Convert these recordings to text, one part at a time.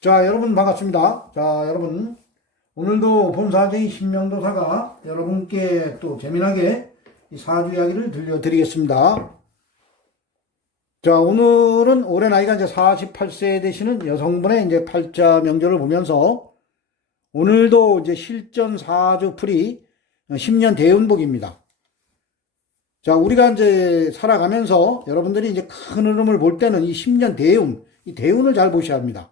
자, 여러분 반갑습니다. 자, 여러분 오늘도 본사제의 신명도사가 여러분께 또 재미나게 이 사주 이야기를 들려드리겠습니다. 자, 오늘은 올해 나이가 이제 48세 되시는 여성분의 이제 팔자 명절을 보면서 오늘도 이제 실전 사주 풀이 10년 대운복입니다. 자, 우리가 이제 살아가면서 여러분들이 이제 큰 흐름을 볼 때는 이 10년 대운, 이 대운을 잘 보셔야 합니다.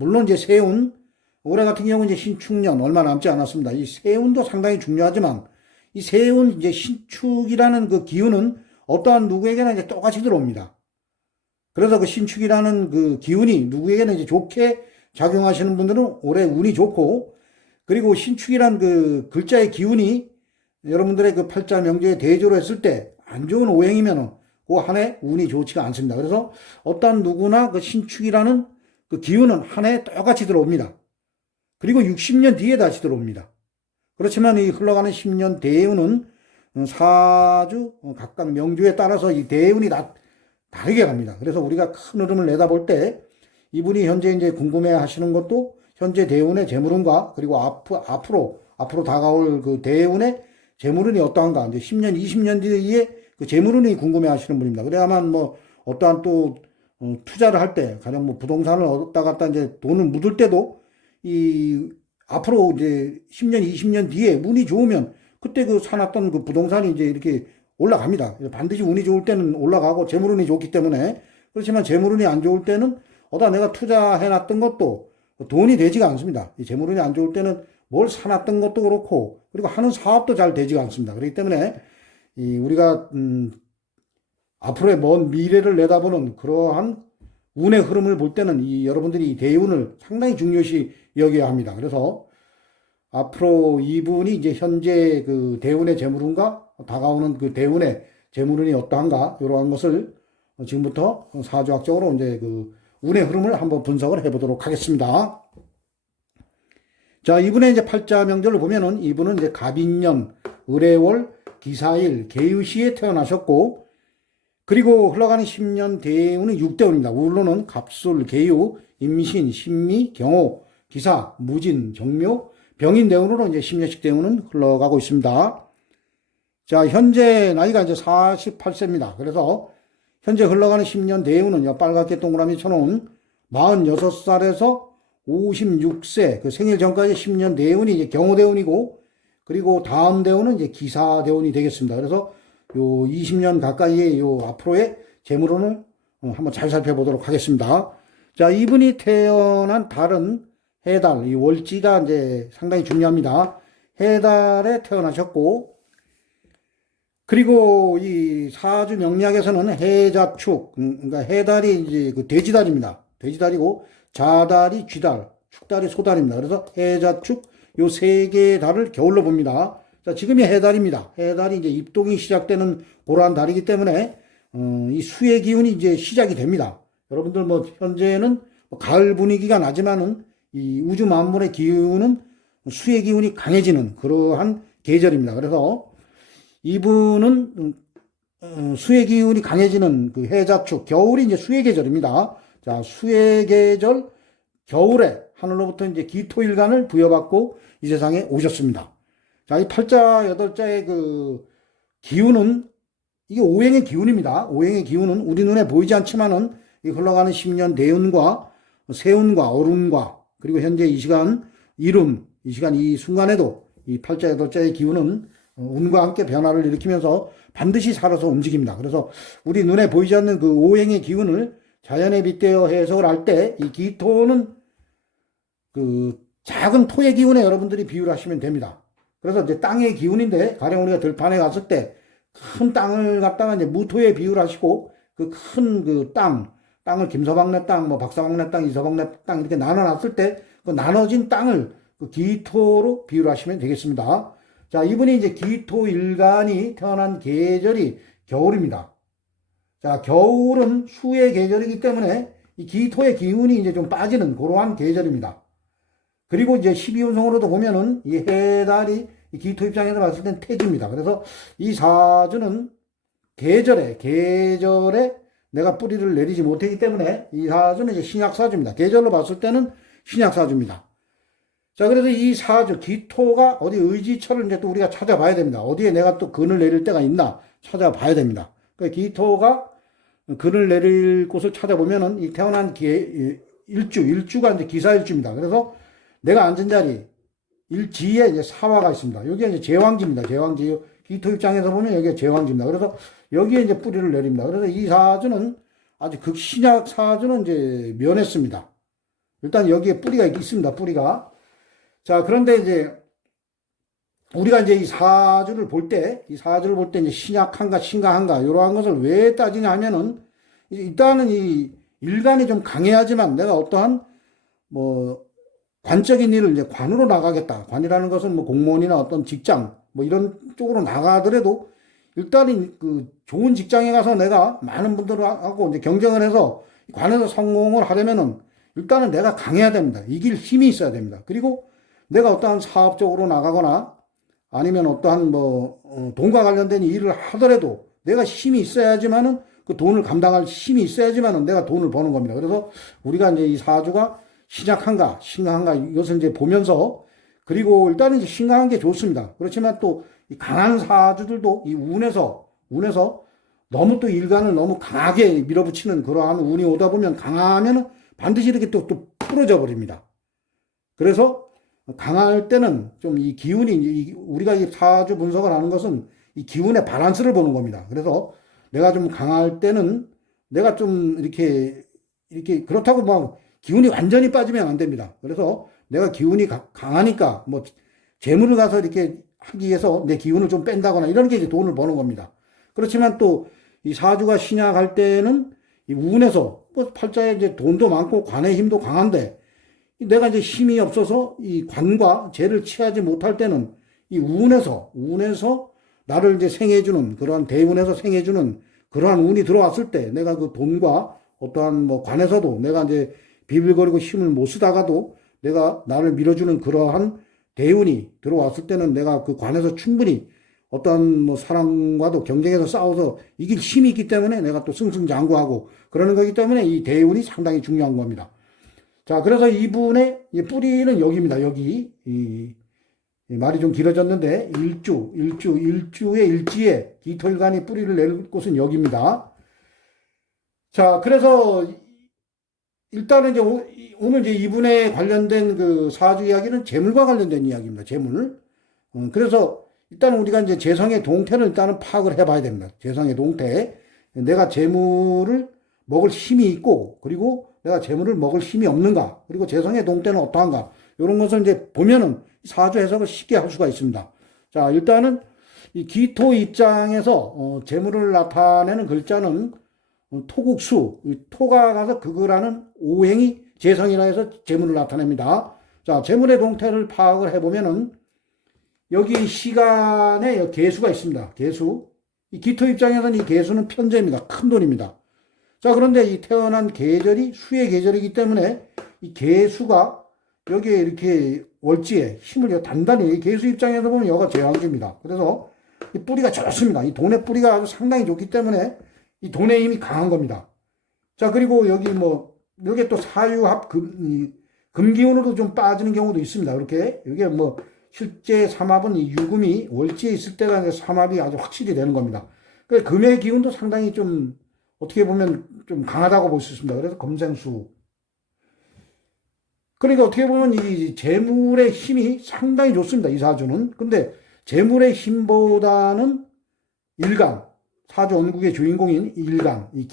물론 이제 세운, 올해 같은 경우는 이제 신축년 얼마 남지 않았습니다. 이 세운도 상당히 중요하지만 이 세운 이제 신축이라는 그 기운은 어떠한 누구에게나 이제 똑같이 들어옵니다. 그래서 그 신축이라는 그 기운이 누구에게나 이제 좋게 작용하시는 분들은 올해 운이 좋고, 그리고 신축이란 그 글자의 기운이 여러분들의 그 팔자 명제에 대조로 했을 때 안 좋은 오행이면은 그 한 해 운이 좋지가 않습니다. 그래서 어떤 누구나 그 신축이라는 그 기운은 한 해 똑같이 들어옵니다. 그리고 60년 뒤에 다시 들어옵니다. 그렇지만 이 흘러가는 10년 대운은 사주 각각 명주에 따라서 이 대운이 다르게 갑니다. 그래서 우리가 큰 흐름을 내다볼 때 이분이 현재 이제 궁금해 하시는 것도 현재 대운의 재물운과 그리고 앞으로 다가올 그 대운의 재물운이 어떠한가, 이제 10년, 20년 뒤에 그 재물운이 궁금해 하시는 분입니다. 그래야만 뭐 어떠한 또 투자를 할 때, 가령 뭐 부동산을 얻었다 갔다 이제 돈을 묻을 때도 이 앞으로 이제 10년, 20년 뒤에 운이 좋으면 그때 그 사놨던 그 부동산이 이제 이렇게 올라갑니다. 반드시 운이 좋을 때는 올라가고 재물운이 좋기 때문에. 그렇지만 재물운이 안 좋을 때는 내가 투자해놨던 것도 돈이 되지가 않습니다. 이 재물운이 안 좋을 때는 뭘 사놨던 것도 그렇고, 그리고 하는 사업도 잘 되지가 않습니다. 그렇기 때문에 우리가 앞으로의 먼 미래를 내다보는 그러한 운의 흐름을 볼 때는 이 여러분들이 이 대운을 상당히 중요시 여겨야 합니다. 그래서 앞으로 이분이 이제 현재 그 대운의 재물운과 다가오는 그 대운의 재물운이 어떠한가, 이러한 것을 지금부터 사주학적으로 이제 그 운의 흐름을 한번 분석을 해보도록 하겠습니다. 자, 이분의 이제 팔자 명절을 보면은 이분은 이제 갑인년, 을해월, 기사일, 개유시에 태어나셨고, 그리고 흘러가는 10년 대운은 6대운입니다. 물론은 갑술, 개유, 임신, 신미, 경호, 기사, 무진, 정묘, 병인 대운으로 이제 10년씩 대운은 흘러가고 있습니다. 자, 현재 나이가 이제 48세입니다. 그래서 현재 흘러가는 10년 대운은 빨갛게 동그라미 쳐놓은 46살에서 56세, 그 생일 전까지 10년 대운이 이제 경호 대운이고, 그리고 다음 대운은 이제 기사 대운이 되겠습니다. 그래서 요 20년 가까이의 요 앞으로의 재물운을 한번 잘 살펴보도록 하겠습니다. 자, 이분이 태어난 달은 해달, 이 월지가 이제 상당히 중요합니다. 해달에 태어나셨고, 그리고 이 사주 명리학에서는 해자축, 그러니까 해달이 이제 그 돼지달입니다. 돼지달이고, 자달이 쥐달, 축달이 소달입니다. 그래서 해자축, 요 세 개의 달을 겨울로 봅니다. 자, 지금이 해달입니다. 해달이 이제 입동이 시작되는 그러한 달이기 때문에, 이 수의 기운이 이제 시작이 됩니다. 여러분들 뭐, 현재는 가을 분위기가 나지만은, 이 우주 만물의 기운은 수의 기운이 강해지는 그러한 계절입니다. 그래서 이분은, 수의 기운이 강해지는 그 해자축, 겨울이 이제 수의 계절입니다. 자, 수의 계절, 겨울에 하늘로부터 이제 기토일간을 부여받고 이 세상에 오셨습니다. 자, 이 팔자 여덟자의 그 기운은 이게 오행의 기운입니다. 오행의 기운은 우리 눈에 보이지 않지만은 이 흘러가는 10년 대운과 세운과 어룬과 그리고 현재 이 시간 이룸, 이 시간 이 순간에도 이 팔자 여덟자의 기운은 운과 함께 변화를 일으키면서 반드시 살아서 움직입니다. 그래서 우리 눈에 보이지 않는 그 오행의 기운을 자연에 빗대어 해석을 할 때 이 기토는 그 작은 토의 기운에 여러분들이 비유를 하시면 됩니다. 그래서 이제 땅의 기운인데, 가령 우리가 들판에 갔을 때 큰 땅을 갖다가 이제 무토에 비유를 하시고, 그 큰 그 땅을 김서방네 땅, 뭐 박사방네 땅, 이서방네 땅 이렇게 나눠놨을 때 그 나눠진 땅을 그 기토로 비유를 하시면 되겠습니다. 자, 이분이 이제 기토일간이 태어난 계절이 겨울입니다. 자, 겨울은 수의 계절이기 때문에 이 기토의 기운이 이제 좀 빠지는 그러한 계절입니다. 그리고 이제 12운성으로도 보면은 이 해달이 이 기토 입장에서 봤을 땐 태지입니다. 그래서 이 사주는 계절에 내가 뿌리를 내리지 못했기 때문에 이 사주는 이제 신약사주입니다. 계절로 봤을 때는 신약사주입니다. 자, 그래서 이 사주, 기토가 어디 의지처를 이제 또 우리가 찾아봐야 됩니다. 어디에 내가 또 근을 내릴 때가 있나 찾아봐야 됩니다. 그러니까 기토가 근을 내릴 곳을 찾아보면은 이 태어난 일주가 이제 기사일주입니다. 그래서 내가 앉은 자리, 일지에 이제 사화가 있습니다. 여기가 이제 제왕지입니다. 제왕지. 기토 입장에서 보면 여기가 제왕지입니다. 그래서 여기에 이제 뿌리를 내립니다. 그래서 이 사주는 아주 극신약 사주는 이제 면했습니다. 일단 여기에 뿌리가 있습니다. 뿌리가. 자, 그런데 이제 우리가 이제 이 사주를 볼 때 이제 신약한가 신강한가 이러한 것을 왜 따지냐 하면은 일단은 이 일간이 좀 강해야지만 내가 어떠한 뭐 관적인 일을 이제 관으로 나가겠다. 관이라는 것은 뭐 공무원이나 어떤 직장 뭐 이런 쪽으로 나가더라도 일단은 그 좋은 직장에 가서 내가 많은 분들하고 이제 경쟁을 해서 관에서 성공을 하려면은 일단은 내가 강해야 됩니다. 이길 힘이 있어야 됩니다. 그리고 내가 어떠한 사업적으로 나가거나 아니면 어떠한 돈과 관련된 일을 하더라도 내가 힘이 있어야지만은 그 돈을 감당할 힘이 있어야지만은 내가 돈을 버는 겁니다. 그래서 우리가 이제 이 사주가 신약한가, 신강한가 이것을 이제 보면서 그리고 일단은 이제 신강한 게 좋습니다. 그렇지만 또 이 강한 사주들도 이 운에서 너무 또 일간을 너무 강하게 밀어붙이는 그러한 운이 오다 보면 강하면은 반드시 이렇게 또 풀어져 버립니다. 그래서 강할 때는 좀 이 기운이 우리가 이 사주 분석을 하는 것은 이 기운의 바란스를 보는 겁니다. 그래서 내가 좀 강할 때는 내가 좀 이렇게 그렇다고 막 기운이 완전히 빠지면 안 됩니다. 그래서 내가 기운이 강하니까 뭐 재물을 가서 이렇게 하기 위해서 내 기운을 좀 뺀다거나 이런 게 이제 돈을 버는 겁니다. 그렇지만 또 이 사주가 신약할 때는 이 운에서 뭐 팔자에 이제 돈도 많고 관의 힘도 강한데 내가 이제 힘이 없어서 이 관과 재를 취하지 못할 때는 이 운에서 나를 이제 생해주는 그러한 대운에서 생해주는 그러한 운이 들어왔을 때 내가 그 돈과 어떠한 뭐 관에서도 내가 이제 비빌거리고 힘을 못 쓰다가도 내가 나를 밀어주는 그러한 대운이 들어왔을 때는 내가 그 관에서 충분히 어떠한 뭐 사람과도 경쟁해서 싸워서 이길 힘이 있기 때문에 내가 또 승승장구하고 그러는 거기 때문에 이 대운이 상당히 중요한 겁니다. 자, 그래서 이분의 뿌리는 여기입니다. 여기. 이 말이 좀 길어졌는데, 일주의 일지에 기토일간이 뿌리를 낼 곳은 여기입니다. 자, 그래서 일단은 이제 오늘 이제 이분에 관련된 그 사주 이야기는 재물과 관련된 이야기입니다. 재물. 그래서 일단 우리가 이제 재성의 동태를 일단은 파악을 해봐야 됩니다. 재성의 동태. 내가 재물을 먹을 힘이 있고, 그리고 내가 재물을 먹을 힘이 없는가, 그리고 재성의 동태는 어떠한가, 이런 것을 이제 보면은 사주 해석을 쉽게 할 수가 있습니다. 자, 일단은 이 기토 입장에서 재물을 나타내는 글자는 토국수, 토가 가서 극을 오행이 재성이라 해서 재물을 나타냅니다. 자, 재물의 동태를 파악을 해보면은 여기 시간에 개수가 있습니다. 개수. 이 기토 입장에서는 이 개수는 편재입니다. 큰 돈입니다. 자, 그런데 이 태어난 계절이 수의 계절이기 때문에 이 개수가 여기에 이렇게 월지에 힘을 단단히 개수 입장에서 보면 여가 제왕주입니다. 그래서 이 뿌리가 좋습니다. 이 돈의 뿌리가 아주 상당히 좋기 때문에 이 돈의 힘이 강한 겁니다. 자, 그리고 여기 여기 또 사유합 금기운으로 좀 빠지는 경우도 있습니다. 이렇게 이게 실제 삼합은 이 유금이 월지에 있을 때가 삼합이 아주 확실히 되는 겁니다. 그러니까 금의 기운도 상당히 좀 어떻게 보면 좀 강하다고 볼 수 있습니다. 그래서 검생수. 그러니까 어떻게 보면 이 재물의 힘이 상당히 좋습니다. 이 사주는. 근데 재물의 힘보다는 일간, 사주 원국의 주인공인 일간, 이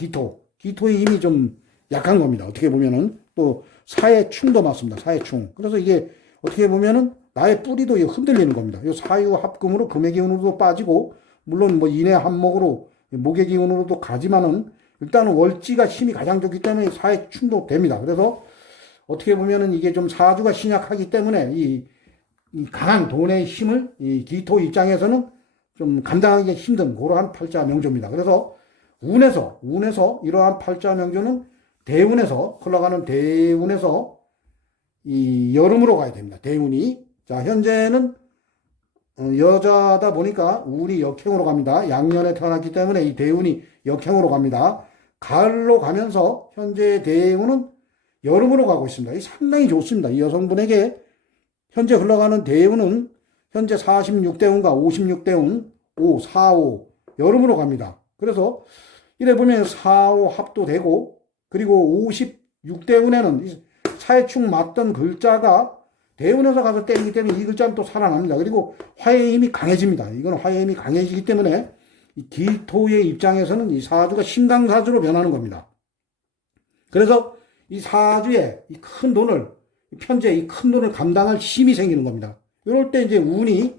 기토의 힘이 좀 약한 겁니다. 어떻게 보면은 또 사해충도 맞습니다. 사해충. 그래서 이게 어떻게 보면은 나의 뿌리도 흔들리는 겁니다. 이 사유합금으로 금의 기운으로도 빠지고 물론 인해 한목으로 목의 기운으로도 가지만은 일단은 월지가 힘이 가장 좋기 때문에 사해충도 됩니다. 그래서 어떻게 보면은 이게 좀 사주가 신약하기 때문에 이 강한 돈의 힘을 이 기토 입장에서는 좀 감당하기 힘든 그러한 팔자 명조입니다. 그래서 운에서 이러한 팔자 명조는 대운에서 흘러가는 대운에서 이 여름으로 가야 됩니다. 대운이. 자, 현재는 여자다 보니까 운이 역행으로 갑니다. 양년에 태어났기 때문에 이 대운이 역행으로 갑니다. 가을로 가면서 현재 대운은 여름으로 가고 있습니다. 이 상당히 좋습니다. 이 여성분에게 현재 흘러가는 대운은 현재 46대운과 56대운, 5, 4, 5 여름으로 갑니다. 그래서 이래 보면 4, 5 합도 되고, 그리고 56대운에는 사해축 맞던 글자가 대운에서 가서 때리기 때문에 이 글자는 또 살아납니다. 그리고 화의 힘이 강해집니다. 이건 화의 힘이 강해지기 때문에 이 기토의 입장에서는 이 사주가 신강사주로 변하는 겁니다. 그래서 이 사주에 이 큰 돈을, 편제 이 큰 돈을 감당할 힘이 생기는 겁니다. 이럴 때 이제 운이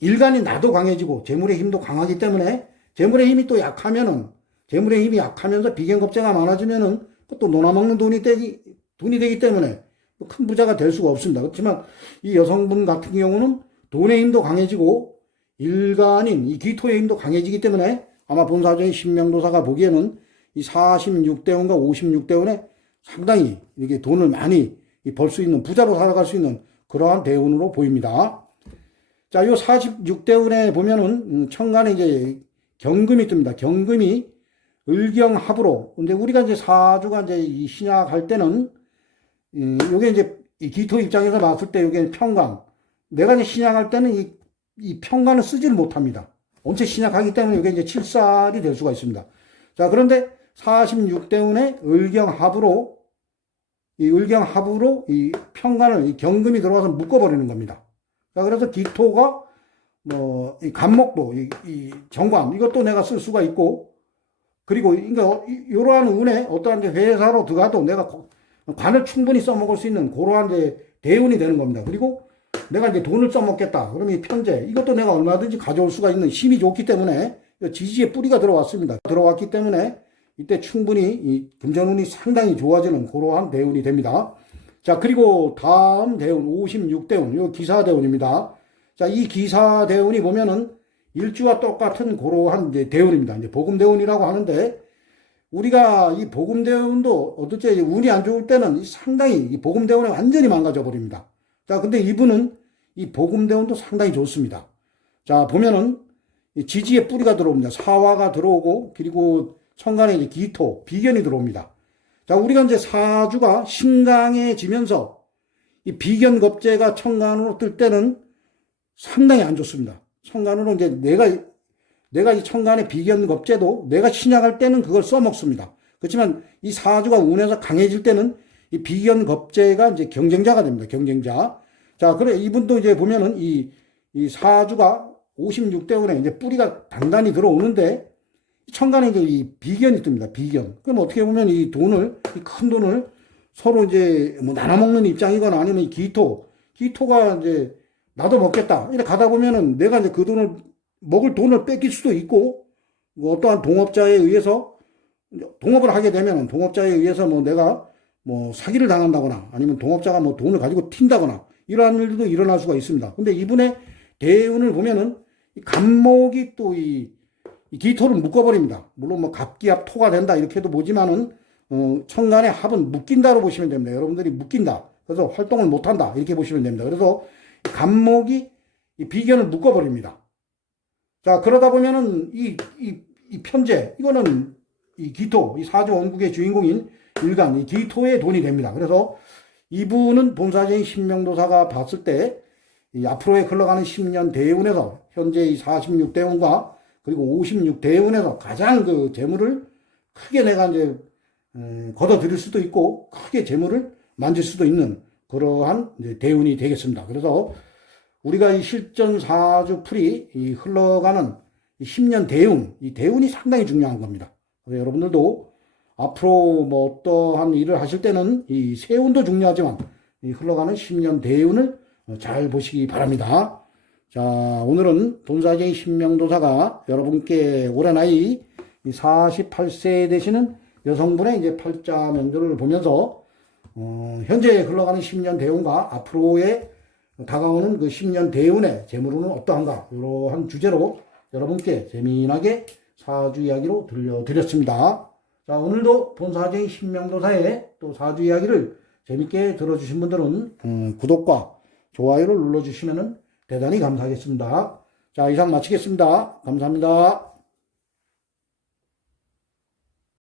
일간이 나도 강해지고 재물의 힘도 강하기 때문에 재물의 힘이 또 약하면은, 재물의 힘이 약하면서 비견겁제가 많아지면은 또 놀아먹는 돈이 되기 때문에 큰 부자가 될 수가 없습니다. 그렇지만 이 여성분 같은 경우는 돈의 힘도 강해지고 일간인 이 기토의 힘도 강해지기 때문에 아마 본사주의 신명도사가 보기에는 이 46대운과 56대운에 상당히 이렇게 돈을 많이 벌 수 있는, 부자로 살아갈 수 있는 그러한 대운으로 보입니다. 자, 요 46대운에 보면은 천간에 이제 경금이 뜹니다. 경금이 을경합으로. 근데 우리가 이제 사주가 이제 이 신약할 때는 요게 이제 이 기토 입장에서 봤을 때 요게 평간. 내가 이제 신약할 때는 이 평간을 쓰지를 못합니다. 원체 신약하기 때문에 이게 이제 칠살이 될 수가 있습니다. 자, 그런데 46대운에 을경합으로 이 평간을, 이 경금이 들어와서 묶어버리는 겁니다. 자, 그래서 기토가 이 간목도, 이 정관, 이것도 내가 쓸 수가 있고, 그리고, 그러니까, 이러한 운에 어떠한 이제 회사로 들어가도 내가 관을 충분히 써먹을 수 있는 그러한 이제 대운이 되는 겁니다. 그리고 내가 이제 돈을 써먹겠다. 그러면 이 편제, 이것도 내가 얼마든지 가져올 수가 있는 힘이 좋기 때문에 지지의 뿌리가 들어왔습니다. 들어왔기 때문에 이때 충분히 이 금전운이 상당히 좋아지는 그러한 대운이 됩니다. 자, 그리고 다음 대운, 56대운, 이 기사대운입니다. 자, 이 기사대운이 보면은 일주와 똑같은 그러한 이제 대운입니다. 이제 복음대운이라고 하는데, 우리가 이 복음대운도 어떻게 운이 안 좋을 때는 상당히 이 복음대운에 완전히 망가져 버립니다. 자, 근데 이분은 이 복음대운도 상당히 좋습니다. 자, 보면은 지지의 뿌리가 들어옵니다. 사화가 들어오고, 그리고 천간에 이제 기토, 비견이 들어옵니다. 자, 우리가 이제 사주가 신강해지면서 이 비견겁제가 천간으로 뜰 때는 상당히 안 좋습니다. 천간으로 이제 내가 이 천간의 비견겁제도 내가 신약할 때는 그걸 써먹습니다. 그렇지만 이 사주가 운에서 강해질 때는 이 비견겁제가 이제 경쟁자가 됩니다. 경쟁자. 자, 그래, 이분도 이제 보면은 이 사주가 56대운에 이제 뿌리가 단단히 들어오는데, 천간에 이제 이 비견이 뜹니다. 비견. 그럼 어떻게 보면 이 큰 돈을 서로 이제 뭐 나눠먹는 입장이거나 아니면 이 기토가 이제 나도 먹겠다. 이렇게 가다 보면은 내가 이제 그 먹을 돈을 뺏길 수도 있고, 뭐 어떠한 동업자에 의해서 동업을 하게 되면 동업자에 의해서 뭐 내가 뭐 사기를 당한다거나 아니면 동업자가 뭐 돈을 가지고 튄다거나 이러한 일도 일어날 수가 있습니다. 근데 이분의 대운을 보면은 이 간목이 또 이 기토를 묶어버립니다. 물론 뭐 갑기합 토가 된다 이렇게도 보지만은 천간의 합은 묶인다로 보시면 됩니다. 여러분들이 묶인다. 그래서 활동을 못한다 이렇게 보시면 됩니다. 그래서 간목이 이 비견을 묶어버립니다. 자, 그러다 보면은 이 편제, 이거는 이 기토, 이 사주 원국의 주인공인 일간, 이 기토의 돈이 됩니다. 그래서 이분은 본사주의 신명도사가 봤을 때 이 앞으로의 흘러가는 10년 대운에서 현재 이 46대운과 그리고 56대운에서 가장 그 재물을 크게 내가 이제 걷어 들일 수도 있고 크게 재물을 만질 수도 있는 그러한 이제 대운이 되겠습니다. 그래서 우리가 이 실전 사주 풀이 이 흘러가는 이 10년 대운, 이 대운이 상당히 중요한 겁니다. 그래서 여러분들도 앞으로 뭐 어떠한 일을 하실 때는 이 세운도 중요하지만 이 흘러가는 10년 대운을 잘 보시기 바랍니다. 자, 오늘은 돈사제의 신명도사가 여러분께 올해 나이 48세 되시는 여성분의 이제 팔자 명조를 보면서 현재 흘러가는 10년 대운과 앞으로의 다가오는 그 10년 대운의 재물운은 어떠한가 이러한 주제로 여러분께 재미나게 사주 이야기로 들려드렸습니다. 자, 오늘도 본사제의 신명도사의 또 사주 이야기를 재밌게 들어주신 분들은 구독과 좋아요를 눌러주시면 대단히 감사하겠습니다. 자, 이상 마치겠습니다. 감사합니다.